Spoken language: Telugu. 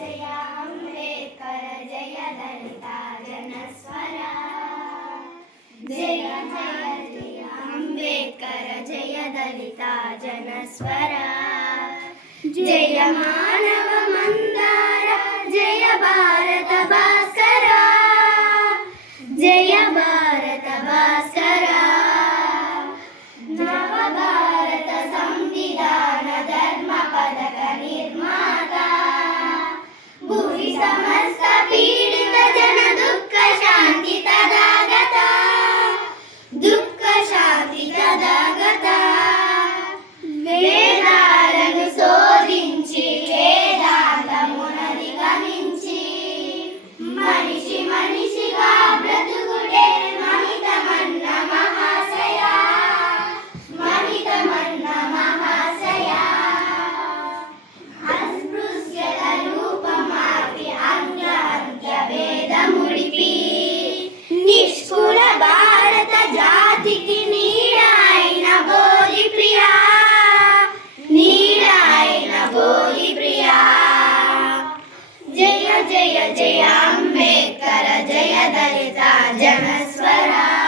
जय अम्बेडकर जय दलिता जनस्वरा जय जय अम्बेडकर जय दलिता जनस्वरा जय मानव मंदार जय भारत भास्कर जय भारत भास्कर नव भारत संविधान धर्म पदक निर्माता भुवि समस्त पीडित जन दुःख शांति तदागता दुःख शांति तदागता వేదాలను శోధించి వేదాంతమునధిగమించి మనిషి మనిషిగా బ్రతుకుడే మహితమన్న మహాశయ మహితమన్న మహాశయ అస్పృశ్యత రూపమాపి అంగ అంత్య భేదముడిపి నిష్కుల భారత జాతికి నీడ అయిన బోధి ప్రియా जय जय जय अम्बेडकर जय दलिता जनस्वरा।